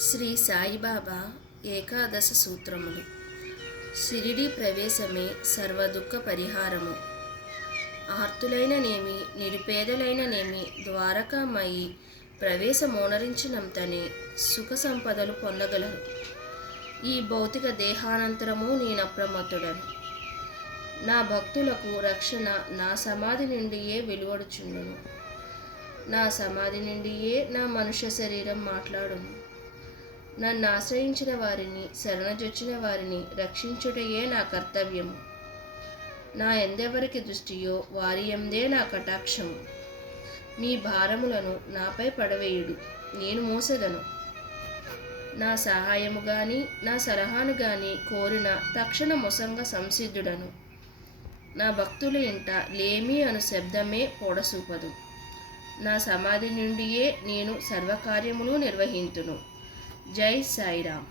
శ్రీ సాయిబాబా ఏకాదశ సూత్రములు. షిరిడి ప్రవేశమే సర్వదుఃఖ పరిహారము. ఆర్తులైననేమి నిరుపేదలైననేమి ద్వారకామయి ప్రవేశమోనరించినంతనే సుఖ సంపదలు పొందగలరు. ఈ భౌతిక దేహానంతరము నేనప్రమత్తుడను నా భక్తులకు రక్షణ నా సమాధి నుండియే వెలువడుచుండును. నా సమాధి నుండియే నా మనుష్య శరీరం మాట్లాడును. నన్ను ఆశ్రయించిన వారిని శరణజొచ్చిన వారిని రక్షించుటయే నా కర్తవ్యము. నా ఎందెవరికి దృష్టియో వారి ఎందే నా కటాక్షము. మీ భారములను నాపై పడవేయుడు నేను మోసెదను నా సహాయము గాని నా సలహాను గాని కోరిన తక్షణ మొసంగ సంసిద్ధుడను. నా భక్తుల ఇంట లేమి అను శబ్దమే పొడసూపదు. నా సమాధి నుండియే నేను సర్వకార్యములు నిర్వహింతును. జై సాయిరామ్